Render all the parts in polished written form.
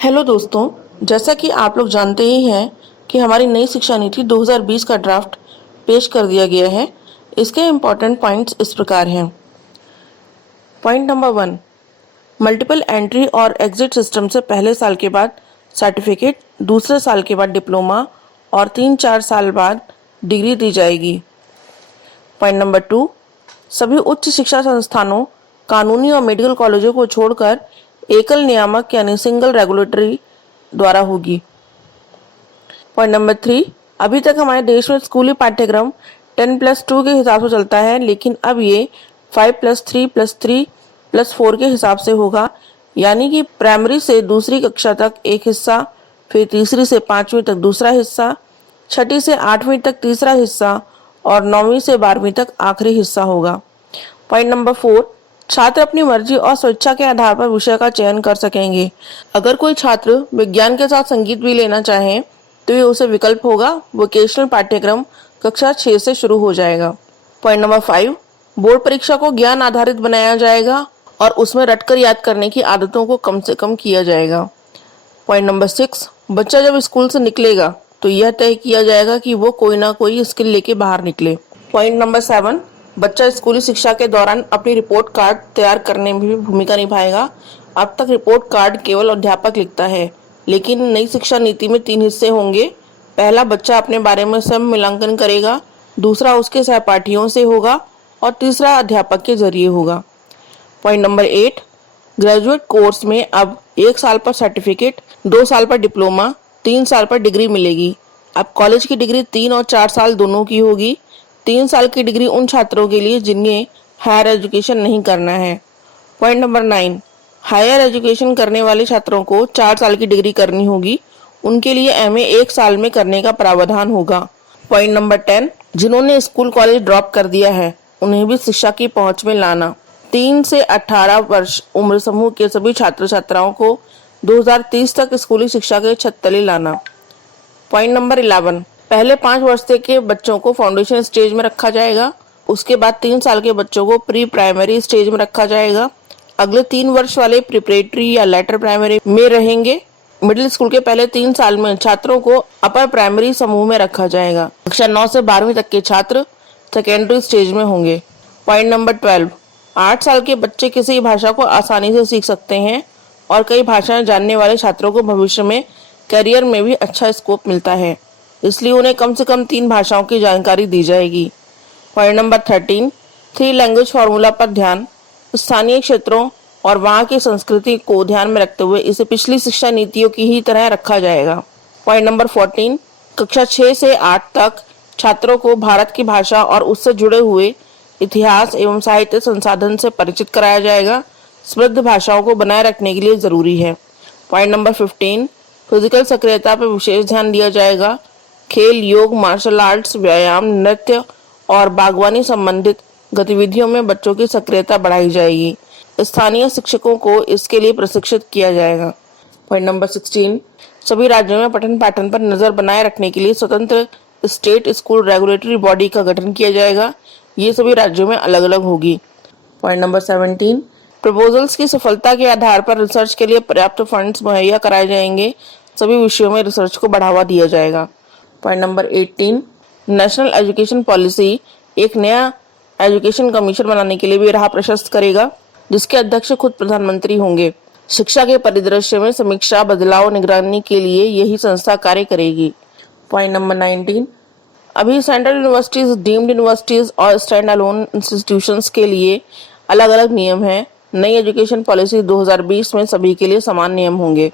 Hello दोस्तों, जैसा कि आप लोग जानते ही हैं कि हमारी नई शिक्षा नीति 2020 का ड्राफ्ट पेश कर दिया गया है। इसके इम्पॉर्टेंट पॉइंट्स इस प्रकार हैं। पॉइंट नंबर 1, मल्टीपल एंट्री और एग्जिट सिस्टम से पहले साल के बाद सर्टिफिकेट, दूसरे साल के बाद डिप्लोमा और 3-4 साल बाद डिग्री दी जाएगी। पॉइंट नंबर 2, सभी उच्च शिक्षा संस्थानों, कानूनी और मेडिकल कॉलेजों को छोड़कर एकल नियामक यानी सिंगल रेगुलेटरी द्वारा होगी। पॉइंट नंबर 3, अभी तक हमारे देश में स्कूली पाठ्यक्रम 10+2 के हिसाब से चलता है, लेकिन अब ये 5+3+3+4 के हिसाब से होगा, यानी कि प्राइमरी से दूसरी कक्षा तक एक हिस्सा, फिर तीसरी से 5वीं तक दूसरा हिस्सा, छठी से 8वीं तक तीसरा हिस्सा और 9वीं से 12वीं तक आखिरी हिस्सा होगा। पॉइंट नंबर 4, छात्र अपनी मर्जी और स्वेच्छा के आधार पर विषय का चयन कर सकेंगे। अगर कोई छात्र विज्ञान के साथ संगीत भी लेना चाहे तो ये उसे विकल्प होगा। वोकेशनल पाठ्यक्रम कक्षा 6 से शुरू हो जाएगा। पॉइंट नंबर 5, बोर्ड परीक्षा को ज्ञान आधारित बनाया जाएगा और उसमें रटकर याद करने की आदतों को कम से कम किया जाएगा। पॉइंट नंबर 6, बच्चा जब स्कूल से निकलेगा तो यह तय किया जाएगा कि वो कोई ना कोई स्किल लेके बाहर निकले। पॉइंट नंबर 7, बच्चा स्कूली शिक्षा के दौरान अपनी रिपोर्ट कार्ड तैयार करने में भी भूमिका निभाएगा। अब तक रिपोर्ट कार्ड केवल अध्यापक लिखता है, लेकिन नई शिक्षा नीति में 3 हिस्से होंगे। पहला, बच्चा अपने बारे में स्वयं मूल्यांकन करेगा, दूसरा उसके सहपाठियों से होगा और तीसरा अध्यापक के जरिए होगा। पॉइंट नंबर 8, ग्रेजुएट कोर्स में अब 1 साल पर सर्टिफिकेट, 2 साल पर डिप्लोमा, 3 साल पर डिग्री मिलेगी। अब कॉलेज की डिग्री 3 और 4 साल दोनों की होगी। 3 साल की डिग्री उन छात्रों के लिए जिन्हें हायर एजुकेशन नहीं करना है। पॉइंट नंबर 9, हायर एजुकेशन करने वाले छात्रों को 4 साल की डिग्री करनी होगी। उनके लिए एमए 1 साल में करने का प्रावधान होगा। पॉइंट नंबर 10, जिन्होंने स्कूल कॉलेज ड्रॉप कर दिया है उन्हें भी शिक्षा की पहुंच में लाना। 3 से 18 वर्ष उम्र समूह के सभी छात्र छात्राओं को 2030 तक स्कूली शिक्षा के छत तले लाना। पॉइंट नंबर 11, पहले 5 वर्ष के बच्चों को फाउंडेशन स्टेज में रखा जाएगा। उसके बाद 3 साल के बच्चों को प्री प्राइमरी स्टेज में रखा जाएगा। अगले 3 वर्ष वाले प्रिपरेटरी या लेटर प्राइमरी में रहेंगे। मिडिल स्कूल के पहले 3 साल में छात्रों को अपर प्राइमरी समूह में रखा जाएगा। कक्षा 9 से 12वीं तक के छात्र सेकेंडरी स्टेज में होंगे। पॉइंट नंबर 12, 8 साल के बच्चे किसी भाषा को आसानी से सीख सकते हैं और कई भाषाएं जानने वाले छात्रों को भविष्य में करियर में भी अच्छा स्कोप मिलता है, इसलिए उन्हें कम से कम 3 भाषाओं की जानकारी दी जाएगी। पॉइंट नंबर 13, 3 लैंग्वेज फार्मूला पर ध्यान। स्थानीय क्षेत्रों और वहाँ की संस्कृति को ध्यान में रखते हुए इसे पिछली शिक्षा नीतियों की ही तरह रखा जाएगा। पॉइंट नंबर 14, कक्षा 6 से 8 तक छात्रों को भारत की भाषा और उससे जुड़े हुए इतिहास एवं साहित्य संसाधन से परिचित कराया जाएगा। समृद्ध भाषाओं को बनाए रखने के लिए जरूरी है। पॉइंट नंबर 15, फिजिकल सक्रियता पर विशेष ध्यान दिया जाएगा। खेल, योग, मार्शल आर्ट्स, व्यायाम, नृत्य और बागवानी संबंधित गतिविधियों में बच्चों की सक्रियता बढ़ाई जाएगी। स्थानीय शिक्षकों को इसके लिए प्रशिक्षित किया जाएगा। पॉइंट नंबर 16, सभी राज्यों में पठन पाठन पर नजर बनाए रखने के लिए स्वतंत्र स्टेट स्कूल रेगुलेटरी बॉडी का गठन किया जाएगा। ये सभी राज्यों में अलग अलग होगी। पॉइंट नंबर 17, प्रपोजल्स की सफलता के आधार पर रिसर्च के लिए पर्याप्त फंड्स मुहैया कराए जाएंगे। सभी विषयों में रिसर्च को बढ़ावा दिया जाएगा। Point number 18, national education policy एक नया एजुकेशन कमीशन बनाने के लिए भी राह प्रशस्त करेगा, जिसके अध्यक्ष खुद प्रधानमंत्री होंगे। शिक्षा के परिदृश्य में समीक्षा, बदलाव, निगरानी के लिए यही संस्था कार्य करेगी। पॉइंट नंबर 19, अभी सेंट्रल यूनिवर्सिटीज, डीम्ड यूनिवर्सिटीज और स्टैंड अलोन इंस्टीट्यूशंस के लिए अलग अलग नियम हैं। नई एजुकेशन पॉलिसी 2020 में सभी के लिए समान नियम होंगे।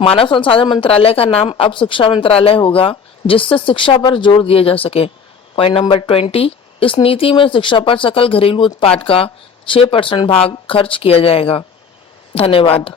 मानव संसाधन मंत्रालय का नाम अब शिक्षा मंत्रालय होगा, जिससे शिक्षा पर जोर दिया जा सके। पॉइंट नंबर 20, इस नीति में शिक्षा पर सकल घरेलू उत्पाद का 6% भाग खर्च किया जाएगा। धन्यवाद।